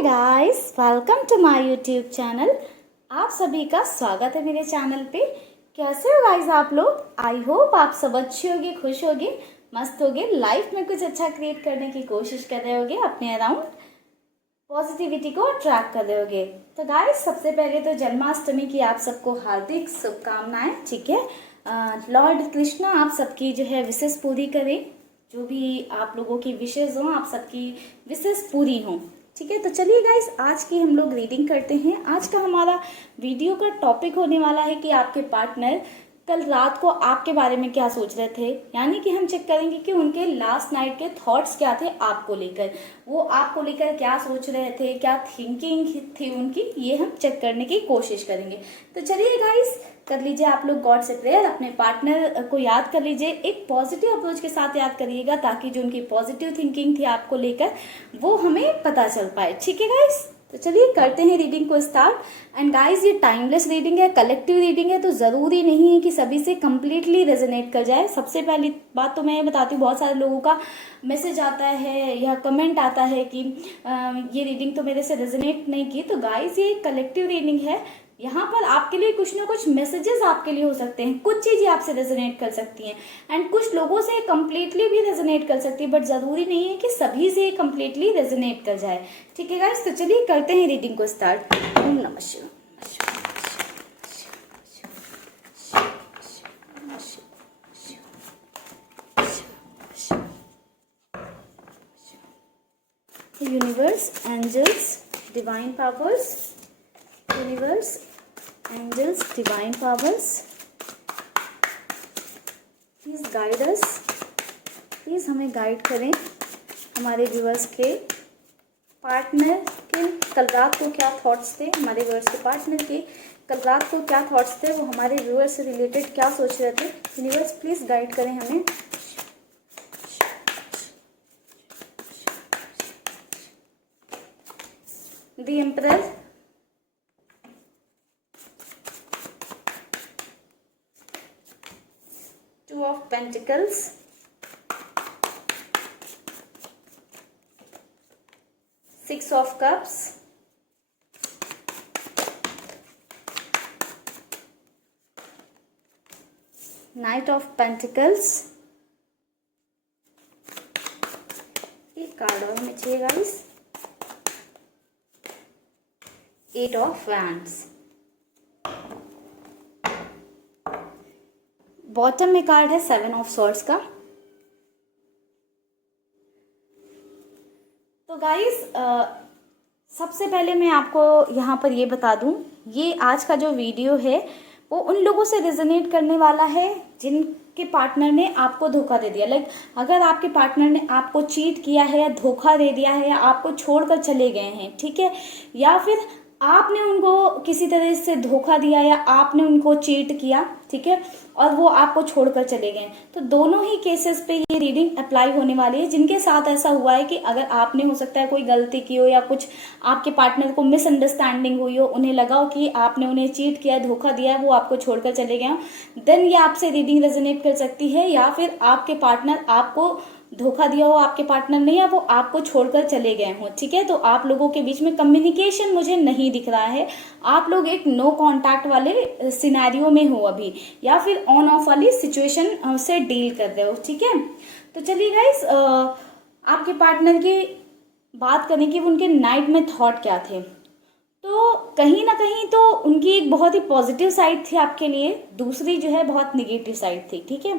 Hi guys, welcome to my YouTube channel. आप सभी का स्वागत है मेरे चैनल पे। कैसे हो गाइस आप लोग? आई होप आप सब अच्छे होगे, खुश होगे, मस्त होगे, लाइफ में कुछ अच्छा क्रिएट करने की कोशिश कर रहे होगे, अपने अराउंड पॉजिटिविटी को ट्रैक कर रहे होगे। तो गाइस सबसे पहले तो जन्माष्टमी की आप सबको हार्दिक शुभकामनाएं। ठीक है, लॉर्ड कृष्णा आप सबकी जो है विशेष पूरी करें। जो भी आप लोगों की विशेष हो, आप सबकी विशेष पूरी हों। ठीक है, तो चलिए गाइस आज की हम लोग रीडिंग करते हैं। आज का हमारा वीडियो का टॉपिक होने वाला है कि आपके पार्टनर कल रात को आपके बारे में क्या सोच रहे थे। यानी कि हम चेक करेंगे कि उनके लास्ट नाइट के थॉट्स क्या थे आपको लेकर, वो आपको लेकर क्या सोच रहे थे, क्या थिंकिंग थी उनकी, ये हम चेक करने की कोशिश करेंगे। तो चलिए गाइस कर लीजिए आप लोग गॉड से प्रेयर, अपने पार्टनर को याद कर लीजिए, एक पॉजिटिव अप्रोच के साथ याद करिएगा ताकि जो उनकी पॉजिटिव थिंकिंग थी आपको लेकर वो हमें पता चल पाए। ठीक है गाइस, तो चलिए करते हैं रीडिंग को स्टार्ट। एंड गाइस ये टाइमलेस रीडिंग है, कलेक्टिव रीडिंग है, तो ज़रूरी नहीं है कि सभी से कंप्लीटली रेजोनेट कर जाए। सबसे पहली बात तो मैं ये बताती हूँ, बहुत सारे लोगों का मैसेज आता है या कमेंट आता है कि ये रीडिंग तो मेरे से रेजोनेट नहीं की। तो गाइस ये कलेक्टिव रीडिंग है, यहाँ पर आपके लिए कुछ ना कुछ मैसेजेस आपके लिए हो सकते हैं, कुछ चीज़ें आपसे रेजोनेट कर सकती हैं एंड कुछ लोगों से कंप्लीटली भी रेजोनेट कर सकती है, बट ज़रूरी नहीं है कि सभी से कंप्लीटली रेजोनेट कर जाए। ठीक है गाइस, तो चलिए करते हैं रीडिंग को स्टार्ट। ओम नमः शिवाय। Universe, angels, divine powers, universe, angels, divine powers, please guide us, please हमें गाइड करें। हमारे व्यूअर्स के पार्टनर के कल रात को क्या थॉट्स थे, हमारे व्यूअर्स के पार्टनर के कल रात को क्या थॉट्स थे, वो हमारे व्यूअर्स से रिलेटेड क्या सोच रहे थे। यूनिवर्स प्लीज गाइड करें हमें। The emperor, Two of Pentacles, Six of Cups, Knight of Pentacles, एक कार्ड और हमें चाहिए guys, Eight of Wands। Bottom में कार्ड है सेवन ऑफ सॉर्ड्स का। तो गाइस सबसे पहले मैं आपको यहाँ पर ये बता दूँ, ये आज का जो वीडियो है वो उन लोगों से रेजोनेट करने वाला है जिनके पार्टनर ने आपको धोखा दे दिया। लाइक अगर आपके पार्टनर ने आपको चीट किया है या धोखा दे दिया है या आपको छोड़कर चले गए हैं, ठीक है, या फिर आपने उनको किसी तरह से धोखा दिया या आपने उनको चीट किया, ठीक है, और वो आपको छोड़कर चले गए, तो दोनों ही केसेस पे ये रीडिंग अप्लाई होने वाली है। जिनके साथ ऐसा हुआ है कि अगर आपने हो सकता है कोई गलती की हो या कुछ आपके पार्टनर को मिसअंडरस्टैंडिंग हुई हो, उन्हें लगा हो कि आपने उन्हें चीट किया, धोखा दिया है, वो आपको छोड़कर चले गए, देन ये आपसे रीडिंग रेजोनेट कर सकती है। या फिर आपके पार्टनर आपको धोखा दिया हो, आपके पार्टनर ने, या वो आपको छोड़कर चले गए हों, ठीक है, तो आप लोगों के बीच में कम्युनिकेशन मुझे नहीं दिख रहा है। आप लोग एक नो कांटेक्ट वाले सिनेरियो में हो अभी, या फिर ऑन ऑफ वाली सिचुएशन से डील कर रहे हो। ठीक है, तो चलिए गाइस आपके पार्टनर की बात करें कि उनके नाइट में थॉट क्या थे। तो कहीं ना कहीं तो उनकी एक बहुत ही पॉजिटिव साइड थी आपके लिए, दूसरी जो है बहुत निगेटिव साइड थी। ठीक है,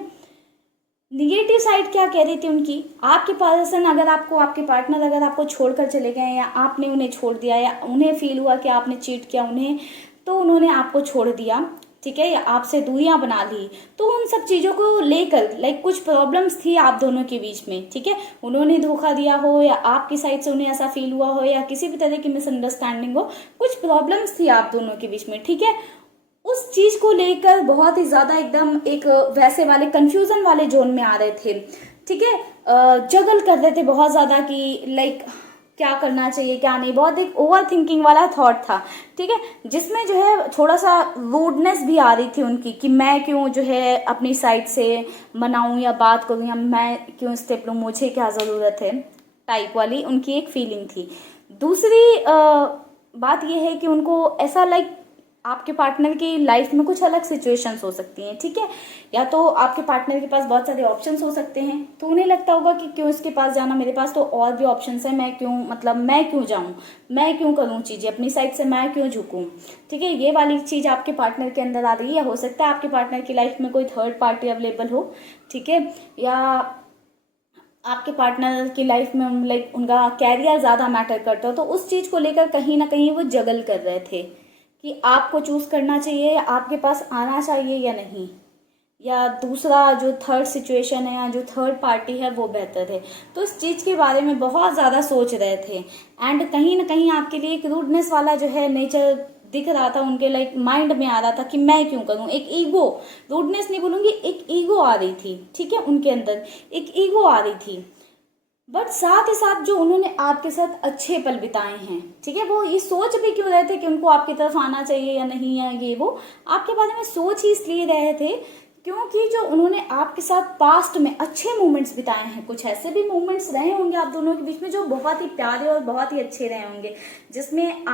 निगेटिव साइड क्या कह रही थी उनकी, आपके पर्सन अगर आपको, आपके पार्टनर अगर आपको छोड़कर चले गए या आपने उन्हें छोड़ दिया या उन्हें फील हुआ कि आपने चीट किया उन्हें, तो उन्होंने आपको छोड़ दिया, ठीक है, या आपसे दूरियां बना ली, तो उन सब चीज़ों को लेकर लाइक कुछ प्रॉब्लम्स थी आप दोनों के बीच में। ठीक है, उन्होंने धोखा दिया हो या आपकी साइड से उन्हें ऐसा फील हुआ हो या किसी भी तरह की मिसअंडरस्टैंडिंग हो, कुछ प्रॉब्लम्स थी आप दोनों के बीच में। ठीक है, उस चीज को लेकर बहुत ही ज्यादा एकदम एक वैसे वाले कंफ्यूजन वाले जोन में आ रहे थे। ठीक है, जगल कर रहे थे बहुत ज्यादा कि लाइक क्या करना चाहिए क्या नहीं, बहुत एक ओवर थिंकिंग वाला थॉट था। ठीक है, जिसमें जो है थोड़ा सा रूडनेस भी आ रही थी उनकी कि मैं क्यों जो है अपनी साइड से मनाऊं या बात करूं या मैं क्यों स्टेप लूं, मुझे क्या ज़रूरत है टाइप वाली उनकी एक फीलिंग थी। दूसरी बात ये है कि उनको ऐसा लाइक आपके पार्टनर की लाइफ में कुछ अलग सिचुएशंस हो सकती हैं, ठीक है, या तो आपके पार्टनर के पास बहुत सारे ऑप्शंस हो सकते हैं, तो उन्हें लगता होगा कि क्यों इसके पास जाना, मेरे पास तो और भी ऑप्शंस हैं, मैं क्यों मतलब मैं क्यों जाऊं, मैं क्यों करूं चीज़ें अपनी साइड से, मैं क्यों झुकूं, ठीक है। ये वाली चीज़ आपके पार्टनर के अंदर आ रही है, या हो सकता है आपके पार्टनर की लाइफ में कोई थर्ड पार्टी अवेलेबल हो, ठीक है, या आपके पार्टनर की लाइफ में लाइक उनका कैरियर ज़्यादा मैटर करता हो, तो उस चीज़ को लेकर कहीं ना कहीं वो जगल कर रहे थे कि आपको चूज़ करना चाहिए या आपके पास आना चाहिए या नहीं, या दूसरा जो थर्ड सिचुएशन है या जो थर्ड पार्टी है वो बेहतर है। तो इस चीज़ के बारे में बहुत ज़्यादा सोच रहे थे, एंड कहीं ना कहीं आपके लिए एक रूडनेस वाला जो है नेचर दिख रहा था उनके लाइक माइंड में आ रहा था कि मैं क्यों करूं, एक ईगो, रूडनेस नहीं बोलूंगी, एक ईगो आ रही थी, ठीक है, उनके अंदर एक ईगो आ रही थी। बट साथ ही साथ जो उन्होंने आपके साथ अच्छे पल बिताए हैं, ठीक है, वो ये सोच भी क्यों रहे थे कि उनको आपकी तरफ आना चाहिए या नहीं, या ये वो आपके बारे में सोच ही इसलिए रहे थे क्योंकि जो उन्होंने आपके साथ पास्ट में अच्छे मोमेंट्स बिताए हैं, कुछ ऐसे भी मोमेंट्स रहे होंगे आप दोनों के बीच में जो बहुत ही प्यारे और बहुत ही अच्छे रहे होंगे, जिसमें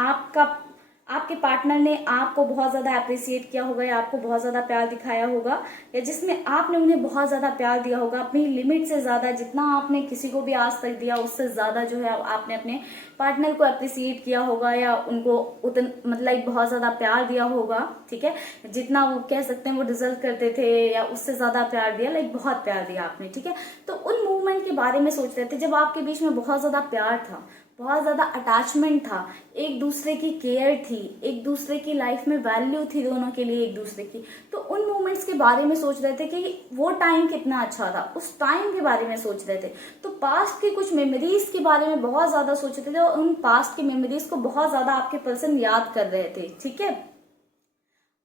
आपके पार्टनर ने आपको बहुत ज़्यादा अप्रिसिएट किया होगा, या आपको बहुत ज़्यादा प्यार दिखाया होगा, या जिसमें आपने उन्हें बहुत ज़्यादा प्यार दिया होगा, अपनी लिमिट से ज़्यादा, जितना आपने किसी को भी आज तक दिया उससे ज़्यादा जो है आपने अपने पार्टनर को अप्रिसिएट किया होगा, या उनको मतलब बहुत ज़्यादा प्यार दिया होगा, ठीक है, जितना वो कह सकते हैं वो डिजर्व करते थे, या उससे ज़्यादा प्यार दिया, लाइक बहुत प्यार दिया आपने, ठीक है। तो उन मूवमेंट के बारे में सोच रहे थे जब आपके बीच में बहुत ज़्यादा प्यार था, बहुत ज़्यादा अटैचमेंट था, एक दूसरे की केयर थी, एक दूसरे की लाइफ में वैल्यू थी दोनों के लिए एक दूसरे की। तो उन मोमेंट्स के बारे में सोच रहे थे कि वो टाइम कितना अच्छा था, उस टाइम के बारे में सोच रहे थे। तो पास्ट की कुछ मेमोरीज के बारे में बहुत ज़्यादा सोच रहे थे, और उन पास्ट की मेमोरीज को बहुत ज़्यादा आपके पर्सन याद कर रहे थे, ठीक है।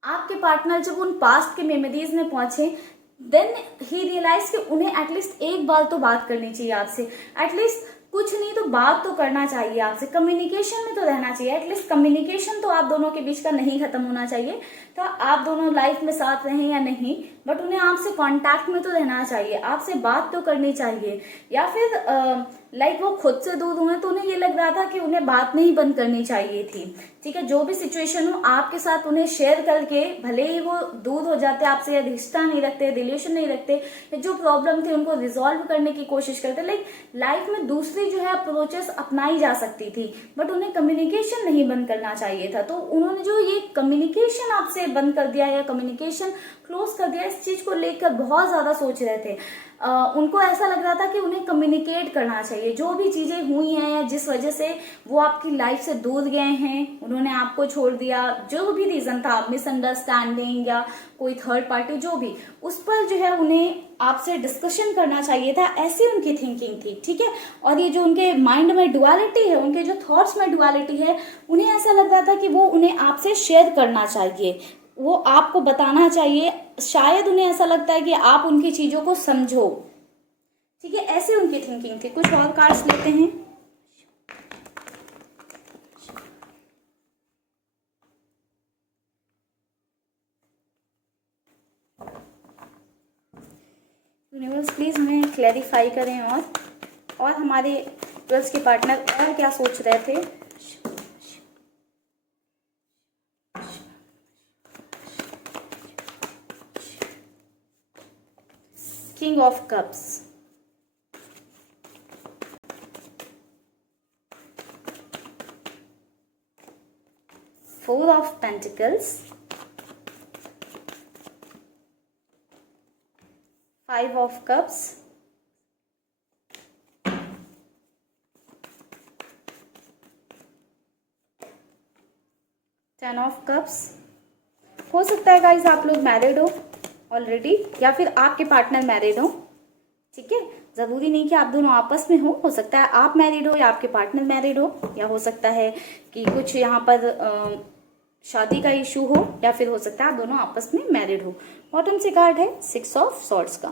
आपके पार्टनर जब उन पास्ट के मेमोरीज में पहुंचे, देन ही रियलाइज कि उन्हें एटलीस्ट एक बार तो बात करनी चाहिए आपसे, एटलीस्ट कुछ नहीं तो बात तो करना चाहिए आपसे, कम्युनिकेशन में तो रहना चाहिए, एटलीस्ट कम्युनिकेशन तो आप दोनों के बीच का नहीं खत्म होना चाहिए। तो आप दोनों लाइफ में साथ रहें या नहीं, बट उन्हें आपसे कांटेक्ट में तो रहना चाहिए, आपसे बात तो करनी चाहिए। या फिर लाइक वो खुद से दूर हुए तो उन्हें ये लग रहा था कि उन्हें बात नहीं बंद करनी चाहिए थी, ठीक है। जो भी सिचुएशन हो आपके साथ उन्हें शेयर करके, भले ही वो दूर हो जाते आपसे, या रिश्ता नहीं रखते, रिलेशन नहीं रखते, या जो प्रॉब्लम थी उनको रिजॉल्व करने की कोशिश करते, लाइक लाइफ में दूसरी जो है अप्रोचेस अपनाई जा सकती थी, बट उन्हें कम्युनिकेशन नहीं बंद करना चाहिए था। तो उन्होंने जो ये कम्युनिकेशन आपसे बंद कर दिया या कम्युनिकेशन क्लोज कर दिया, इस चीज को लेकर बहुत ज्यादा सोच रहे थे। उनको ऐसा लग रहा था कि उन्हें कम्युनिकेट करना चाहिए, जो भी चीजें हुई हैं या जिस वजह से वो आपकी लाइफ से दूर गए हैं, उन्होंने आपको छोड़ दिया, जो भी रीजन था, मिसअंडरस्टैंडिंग या कोई थर्ड पार्टी, जो भी, उस पर जो है उन्हें आपसे डिस्कशन करना चाहिए था, ऐसी उनकी थिंकिंग थी, ठीक है। और ये जो उनके माइंड में डुअलिटी है, उनके जो थॉट्स में डुअलिटी है, उन्हें ऐसा लग रहा था कि वो उन्हें आपसे शेयर करना चाहिए, वो आपको बताना चाहिए, शायद उन्हें ऐसा लगता है कि आप उनकी चीजों को समझो, ठीक है, ऐसी उनकी थिंकिंग थी। कुछ और कार्ड्स लेते हैं। यूनिवर्स प्लीज हमें क्लैरिफाई करें, और हमारे गर्ल्स के पार्टनर और क्या सोच रहे थे। King of cups, 4 of Pentacles, 5 of Cups, 10 of Cups। हो सकता है गाइज आप लोग मैरिड हो ऑलरेडी, या फिर आपके पार्टनर मैरिड हो, ठीक है। ज़रूरी नहीं कि आप दोनों आपस में हो सकता है आप मैरिड हो या आपके पार्टनर मैरिड हो, या हो सकता है कि कुछ यहाँ पर शादी का इशू हो, या फिर हो सकता है आप दोनों आपस में मैरिड हो। बॉटम से कार्ड है 6 ऑफ सॉर्ड्स का।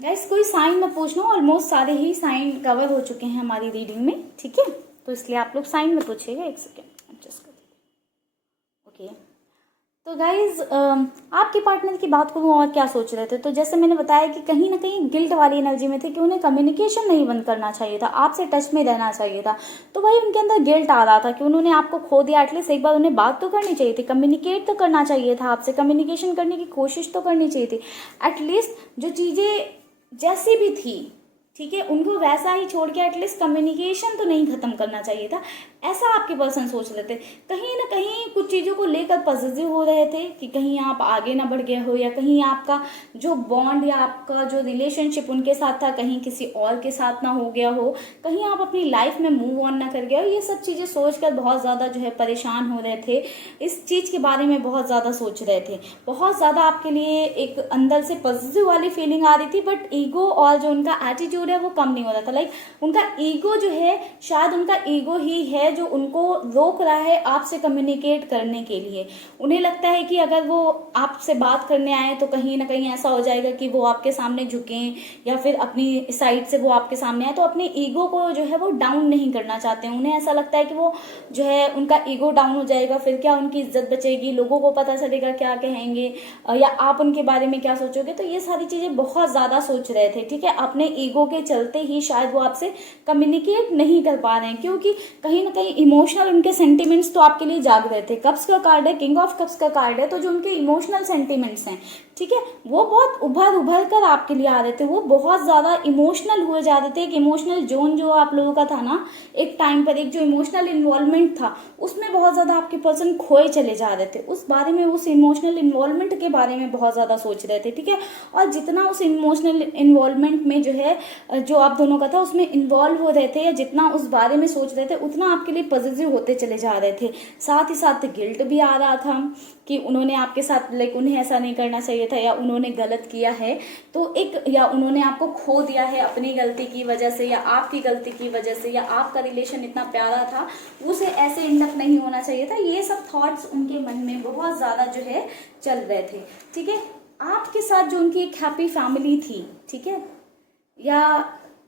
गाइस कोई साइन में पूछना, ऑलमोस्ट सारे ही साइन कवर हो चुके हैं हमारी रीडिंग में, ठीक है, तो इसलिए आप लोग साइन में पूछिएगा। एक सेकेंड एडजस्ट कर, ओके। तो गाइज आपके पार्टनर की बात करूँ और क्या सोच रहे थे, तो जैसे मैंने बताया कि कहीं ना कहीं गिल्ट वाली एनर्जी में थे कि उन्हें कम्युनिकेशन नहीं बंद करना चाहिए था, आपसे टच में रहना चाहिए था। तो वही उनके अंदर गिल्ट आ रहा था कि उन्होंने आपको खो दिया। एटलीस्ट एक बार उन्हें बात तो करनी चाहिए थी, कम्युनिकेट तो करना चाहिए था आपसे, कम्युनिकेशन करने की कोशिश तो करनी चाहिए थी। एटलीस्ट जो चीज़ें जैसी भी थी, ठीक है, उनको वैसा ही छोड़ के एटलीस्ट कम्युनिकेशन तो नहीं खत्म करना चाहिए था, ऐसा आपके पर्सन सोच रहे थे। कहीं ना कहीं कुछ चीज़ों को लेकर पॉजिटिव हो रहे थे कि कहीं आप आगे ना बढ़ गए हो, या कहीं आपका जो बॉन्ड या आपका जो रिलेशनशिप उनके साथ था कहीं किसी और के साथ ना हो गया हो, कहीं आप अपनी लाइफ में मूव ऑन ना कर गए हो। ये सब चीज़ें सोचकर बहुत ज़्यादा जो है परेशान हो रहे थे, इस चीज़ के बारे में बहुत ज़्यादा सोच रहे थे, बहुत ज़्यादा आपके लिए एक अंदर से पॉजिटिव वाली फीलिंग आ रही थी। बट ईगो और जो उनका एटीट्यूड है वो कम नहीं हो रहा था। लाइक उनका ईगो जो है, शायद उनका ईगो ही है जो उनको रोक रहा है आपसे कम्युनिकेट करने के लिए। उन्हें लगता है कि अगर वो आपसे बात करने आए तो कहीं ना कहीं ऐसा हो जाएगा कि वो आपके सामने झुकें, या फिर अपनी साइड से वो आपके सामने आए, तो अपने ईगो को जो है वो डाउन नहीं करना चाहते हैं। उन्हें ऐसा लगता है कि वो जो है उनका ईगो डाउन हो जाएगा, फिर क्या उनकी इज्जत बचेगी, लोगों को पता चलेगा क्या कहेंगे, या आप उनके बारे में क्या सोचोगे। तो ये सारी चीज़ें बहुत ज़्यादा सोच रहे थे, ठीक है, अपने ईगो के चलते ही शायद वो आपसे कम्युनिकेट नहीं कर पा रहे हैं, क्योंकि कहीं ना कहीं इमोशनल उनके सेंटिमेंट्स तो आपके लिए जाग रहे थे। कप्स का कार्ड है, किंग ऑफ कप्स का कार्ड है, तो जो उनके इमोशनल सेंटिमेंट्स हैं, ठीक है, वो बहुत उभर कर आपके लिए आ रहे थे। वो बहुत ज़्यादा इमोशनल हुए जा रहे थे। एक इमोशनल जोन जो आप लोगों का था ना, एक टाइम पर एक जो इमोशनल इन्वॉल्वमेंट था उसमें बहुत ज़्यादा आपके पर्सन खोए चले जा रहे थे। उस बारे में, उस इमोशनल इन्वॉल्वमेंट के बारे में बहुत ज़्यादा सोच रहे थे, ठीक है। और जितना उस इमोशनल इन्वॉल्वमेंट में जो है जो आप दोनों का था उसमें इन्वॉल्व हो रहे थे, या जितना उस बारे में सोच रहे थे उतना आपके लिए पॉजिटिव होते चले जा रहे थे। साथ ही साथ गिल्ट भी आ रहा था कि उन्होंने आपके साथ, लाइक उन्हें ऐसा नहीं करना चाहिए था, या उन्होंने गलत किया है, तो एक, या उन्होंने आपको खो दिया है अपनी गलती की वजह से, या आपकी गलती की वजह से, या आपका रिलेशन इतना प्यारा था उसे ऐसे इंडक्ट नहीं होना चाहिए था। ये सब थॉट्स उनके मन में बहुत ज़्यादा जो है चल रहे थे, ठीक है। आपके साथ जो उनकी एक हैप्पी फैमिली थी, ठीक है, या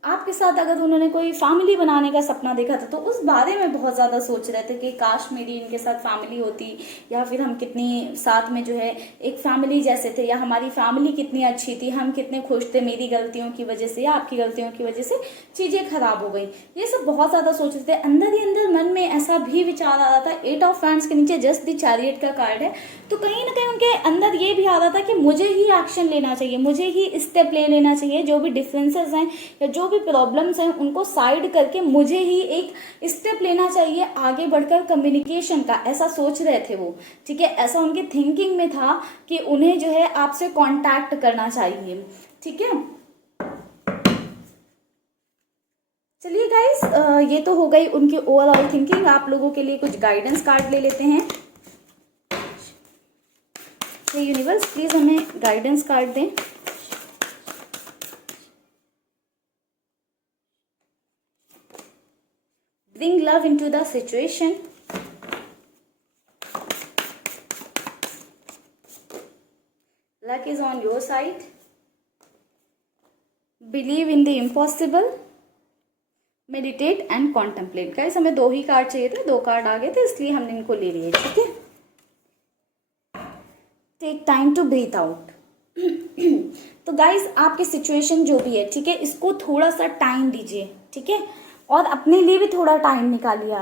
आपके साथ अगर उन्होंने कोई फैमिली बनाने का सपना देखा था, तो उस बारे में बहुत ज़्यादा सोच रहे थे कि काश मेरी इनके साथ फैमिली होती, या फिर हम कितनी साथ में जो है एक फैमिली जैसे थे, या हमारी फैमिली कितनी अच्छी थी, हम कितने खुश थे, मेरी गलतियों की वजह से या आपकी गलतियों की वजह से चीज़ें खराब हो गई। ये सब बहुत ज़्यादा सोच रहे थे। अंदर ही अंदर मन में ऐसा भी विचार आ रहा था। 8 ऑफ फैंड्स के नीचे जस्ट द चैरियट का कार्ड है, तो कहीं ना कहीं उनके अंदर ये भी आ रहा था कि मुझे ही एक्शन लेना चाहिए, मुझे ही स्टेप ले लेना चाहिए, जो भी डिफरेंसेस हैं या जो भी प्रॉब्लम्स हैं उनको साइड करके मुझे ही एक स्टेप लेना चाहिए आगे बढ़कर कम्युनिकेशन का, ऐसा सोच रहे थे वो, ठीक है। ऐसा उनके थिंकिंग में था कि उन्हें जो है आपसे कांटेक्ट करना चाहिए, ठीक है। चलिए गाइस, ये तो हो गई उनकी ओवरऑल थिंकिंग। आप लोगों के लिए कुछ गाइडेंस कार्ड ले लेते हैं। यूनिवर्स प्लीज हमें गाइडेंस कार्ड दें। Bring love into the situation. Luck is on your side. Believe in the impossible. Meditate and contemplate. Guys हमें 2 ही कार्ड चाहिए थे, 2 कार्ड आ गए थे इसलिए हमने इनको ले लिए, ठीक है। Take time to breathe out. तो गाइस आपकी सिचुएशन जो भी है, ठीक है, इसको थोड़ा सा टाइम दीजिए, ठीक है, और अपने लिए भी थोड़ा टाइम निकालिए।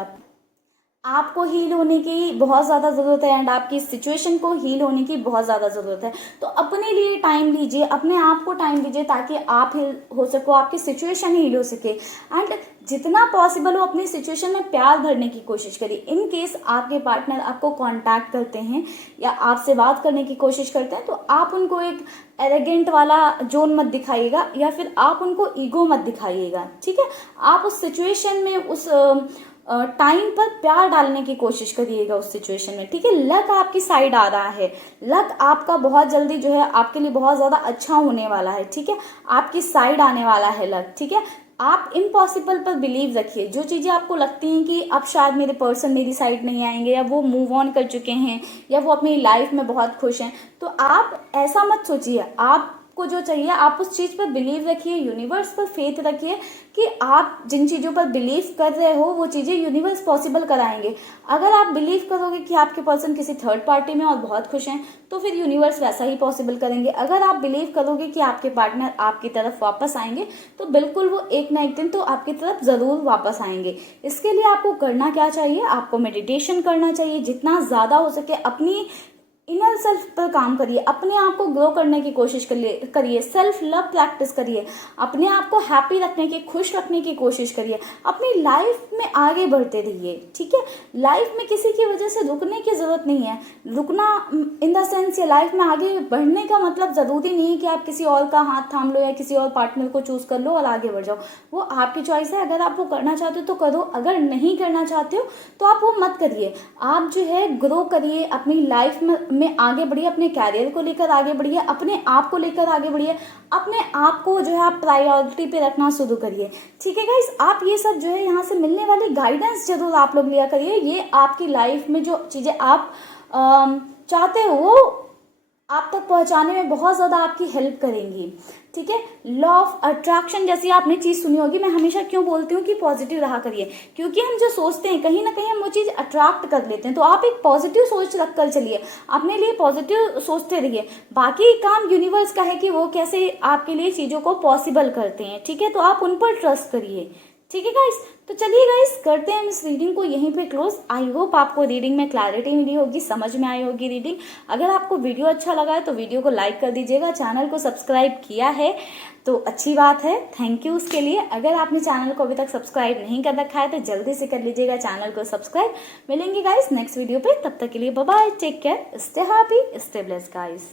आपको हील होने की बहुत ज़्यादा ज़रूरत है, एंड आपकी सिचुएशन को हील होने की बहुत ज़्यादा ज़रूरत है। तो अपने लिए टाइम लीजिए, अपने आप को टाइम दीजिए, ताकि आप हील हो सको, आपकी सिचुएशन हील हो सके। एंड जितना पॉसिबल हो अपनी सिचुएशन में प्यार भरने की कोशिश करिए। इन केस आपके पार्टनर आपको कांटेक्ट करते हैं या आपसे बात करने की कोशिश करते हैं, तो आप उनको एक एरोगेंट वाला जोन मत दिखाइएगा, या फिर आप उनको ईगो मत दिखाइएगा, ठीक है। आप उस सिचुएशन में, उस टाइम पर प्यार डालने की कोशिश करिएगा उस सिचुएशन में, ठीक है। लक आपकी साइड आ रहा है, लक आपका बहुत जल्दी जो है आपके लिए बहुत ज़्यादा अच्छा होने वाला है, ठीक है। आपकी साइड आने वाला है लक, ठीक है। आप इम्पॉसिबल पर बिलीव रखिए। जो चीज़ें आपको लगती हैं कि अब शायद मेरे पर्सन मेरी साइड नहीं आएंगे, या वो मूव ऑन कर चुके हैं, या वो अपनी लाइफ में बहुत खुश हैं, तो आप ऐसा मत सोचिए। आप आपको जो चाहिए आप उस चीज़ पर बिलीव रखिए, यूनिवर्स पर फेथ रखिए कि आप जिन चीज़ों पर बिलीव कर रहे हो वो चीज़ें यूनिवर्स पॉसिबल कराएंगे। अगर आप बिलीव करोगे कि आपके पर्सन किसी थर्ड पार्टी में और बहुत खुश हैं तो फिर यूनिवर्स वैसा ही पॉसिबल करेंगे। अगर आप बिलीव करोगे कि आपके पार्टनर आपकी तरफ वापस आएंगे तो बिल्कुल वो एक ना एक दिन तो आपकी तरफ ज़रूर वापस आएंगे। इसके लिए आपको करना क्या चाहिए, आपको मेडिटेशन करना चाहिए, जितना ज़्यादा हो सके अपनी इनर सेल्फ पर काम करिए, अपने आप को ग्रो करने की कोशिश करिए, सेल्फ लव प्रैक्टिस करिए, अपने आप को हैप्पी रखने की, खुश रखने की कोशिश करिए, अपनी लाइफ में आगे बढ़ते रहिए। ठीक है, लाइफ में किसी की वजह से रुकने की जरूरत नहीं है। रुकना इन द सेंस ये लाइफ में आगे बढ़ने का मतलब जरूरी नहीं है कि आप किसी और का हाथ थाम लो या किसी और पार्टनर को चूज कर लो और आगे बढ़ जाओ। वो आपकी चॉइस है। अगर आप वो करना चाहते हो तो करो, अगर नहीं करना चाहते हो तो आप वो मत करिए। आप जो है ग्रो करिए, अपनी लाइफ में आगे बढ़िए, अपने कैरियर को लेकर आगे बढ़िए, अपने आप को लेकर आगे बढ़िए, अपने आप को जो है आप प्रायोरिटी पे रखना शुरू करिए। ठीक है गाइस, आप ये सब जो है यहाँ से मिलने वाली गाइडेंस जरूर आप लोग लिया करिए। ये आपकी लाइफ में जो चीजें आप चाहते हो वो आप तक पहुंचाने में बहुत ज़्यादा आपकी हेल्प करेंगी। ठीक है, लॉ ऑफ अट्रैक्शन जैसी आपने चीज़ सुनी होगी। मैं हमेशा क्यों बोलती हूँ कि पॉजिटिव रहा करिए, क्योंकि हम जो सोचते हैं कहीं ना कहीं हम वो चीज़ अट्रैक्ट कर लेते हैं। तो आप एक पॉजिटिव सोच रख कर चलिए, अपने लिए पॉजिटिव सोचते रहिए। बाकी काम यूनिवर्स का है कि वो कैसे आपके लिए चीज़ों को पॉसिबल करते हैं। ठीक है, तो आप उन पर ट्रस्ट करिए। ठीक है गाइस, तो चलिए गाइस करते हैं हम इस रीडिंग को यहीं पे क्लोज। आई होप आपको रीडिंग में क्लैरिटी मिली होगी, समझ में आई होगी रीडिंग। अगर आपको वीडियो अच्छा लगा है तो वीडियो को लाइक कर दीजिएगा, चैनल को सब्सक्राइब किया है तो अच्छी बात है, थैंक यू उसके लिए। अगर आपने चैनल को अभी तक सब्सक्राइब नहीं कर रखा है तो जल्दी से कर लीजिएगा चैनल को सब्सक्राइब। मिलेंगे गाइस नेक्स्ट वीडियो पे, तब तक के लिए bye bye, take care, stay happy, stay blessed guys.